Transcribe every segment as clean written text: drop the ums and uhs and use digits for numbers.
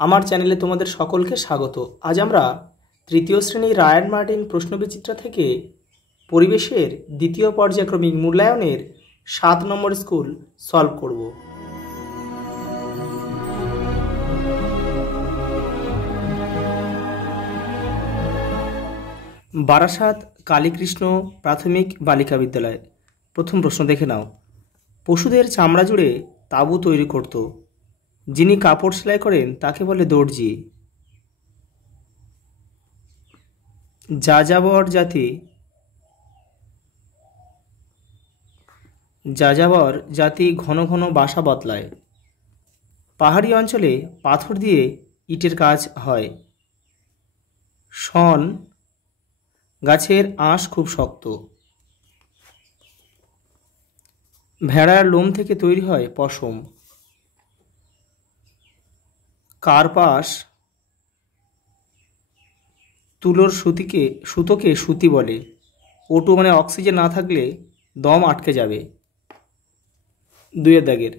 আমার চ্যানেলে তোমাদের সকলকে স্বাগত। আজ আমরা তৃতীয় শ্রেণীর রায়ান মার্টিন প্রশ্নবিচিত্রা থেকে পরিবেশের দ্বিতীয় পর্যায়ক্রমিক মূল্যায়নের 7 নম্বর স্কুল সলভ করব। বারাসাত কালীকৃষ্ণ প্রাথমিক বালিকা বিদ্যালয়। প্রথম প্রশ্ন দেখে নাও। পশুদের চামড়া জুড়ে তাঁবু তৈরি করত, যিনি কাপড় সেলাই করেন তাকে বলে দর্জি। যাযাবর জাতি ঘন ঘন বাসা বদলায়। পাহাড়ি অঞ্চলে পাথর দিয়ে ইটের কাজ হয়। শন গাছের আঁশ খুব শক্ত। ভেড়ার লোম থেকে তৈরি হয় পশম। কার্পাস তুলোর সুতোকে সুতি বলে। O2 মানে অক্সিজেন না থাকলে দম আটকে যাবে। 2 দাগের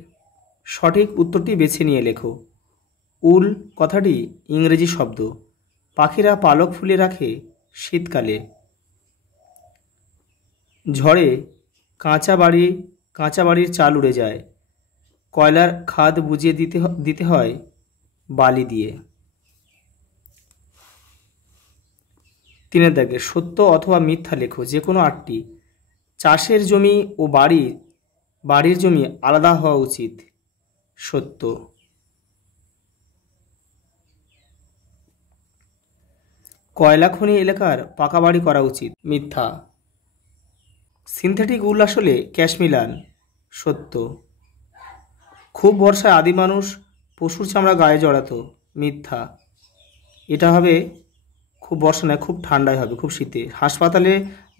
সঠিক উত্তরটি বেছে নিয়ে লেখো। উল কথাটি ইংরেজি শব্দ। পাখিরা পালক ফুলে রাখে শীতকালে। ঝড়ে কাঁচা বাড়ির চাল উড়ে যায়। কয়লার খাদ বুঝিয়ে দিতে হয় বালি দিয়ে। 3 দাগে সত্য অথবা মিথ্যা লেখো, যে কোনো 8টি। চাষের জমি ও বাড়ির জমি আলাদা হওয়া উচিত। সত্য। কয়লা খনি এলাকার পাকা বাড়ি করা উচিত। মিথ্যা। সিনথেটিক উল আসলে ক্যাশমিলান। সত্য। খুব বর্ষায় আদি মানুষ পশুর চামড়া গায়ে জড়াতো। মিথ্যা। এটা হবে খুব বর্ষা নয়, খুব ঠান্ডায় হবে, খুব শীতে। হাসপাতালে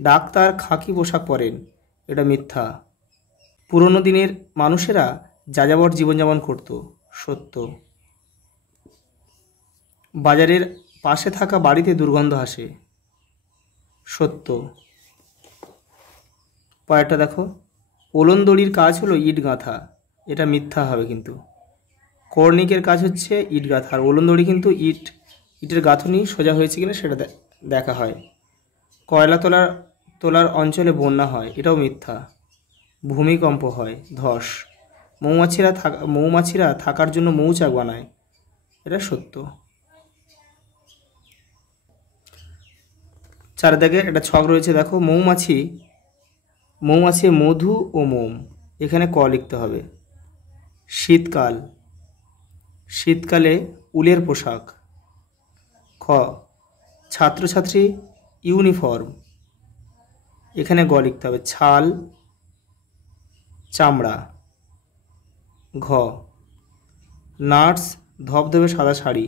ডাক্তার খাকি পোশাক পরেন। এটা মিথ্যা। পুরনো দিনের মানুষেরা যাযাবর জীবনযাপন করত। সত্য। বাজারের পাশে থাকা বাড়িতে দুর্গন্ধ আসে। সত্য। পরেরটা দেখো। ওলন দড়ির কাজ হলো ইট গাঁথা। এটা মিথ্যা হবে কিন্তু। কর্নিকের কাজ হচ্ছে ইট গাঁথা, আর ওলন দড়ি কিন্তু ইটের গাঁথনি সোজা হয়েছে কিনা সেটা দেখা হয়। কয়লা তোলার অঞ্চলে বন্যা হয়। এটাও মিথ্যা। ভূমিকম্প হয়। ধস। মৌমাছিরা থাকার জন্য মৌচাক বানায়। এটা সত্য। 4 দাগে একটা ছক রয়েছে দেখো। মৌমাছি মধু ও মোম, এখানে ক লিখতে হবে। শীতকালে উলের পোশাক। খ ছাত্রছাত্রী ইউনিফর্ম, এখানে গ লিখতে হবে। ছাল চামড়া। ঘ নার্স ধবধবে সাদা শাড়ি।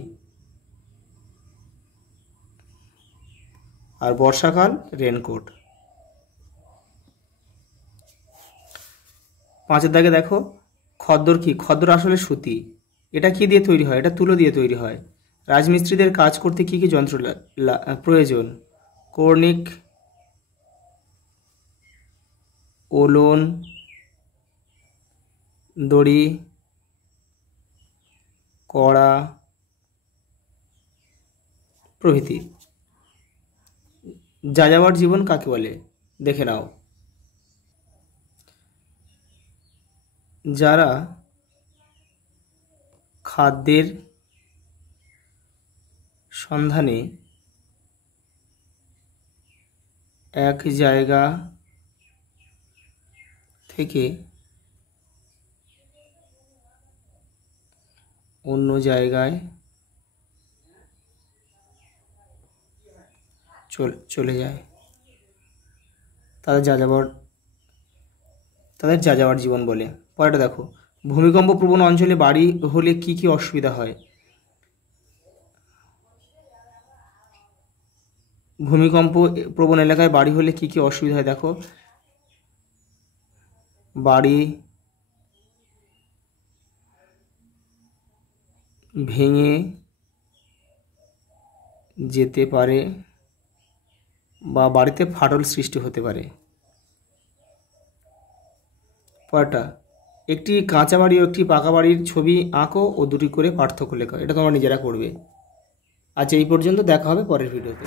আর বর্ষাকাল রেনকোট। 5 দাগে দেখো। খদ্দর কি? খদ্দর আসলে সুতি। এটা কি দিয়ে তৈরি হয়? এটা তুলো দিয়ে তৈরি হয়। রাজমিস্ত্রিদের কাজ করতে কি কি যন্ত্র প্রয়োজন? কর্নিক, ওলন দড়ি, কড়া প্রভৃতি। যাযাবর জীবন কাকে বলে? দেখে নাও। যারা খাদ্যের সন্ধানে এক জায়গা থেকে অন্য জায়গায় চলে যায়, তাদের যাযাবর জীবন বলে। পরেরটা দেখো। ভূমিকম্প প্রবণ অঞ্চলে বাড়ি হলে কি কি অসুবিধা হয়? ভূমিকম্প প্রবণ এলাকায় বাড়ি হলে কি কি অসুবিধা হয় দেখো। বাড়ি ভেঙে যেতে পারে বা বাড়িতে ফাটল সৃষ্টি হতে পারে। পরেরটা। একটি কাঁচা বাড়ি ও একটি পাকা বাড়ির ছবি আঁকো ও দুটি করে পার্থক্য লেখো। এটা তোমরা নিজেরা করবে। আচ্ছা, এই পর্যন্ত, দেখা হবে পরের ভিডিওতে।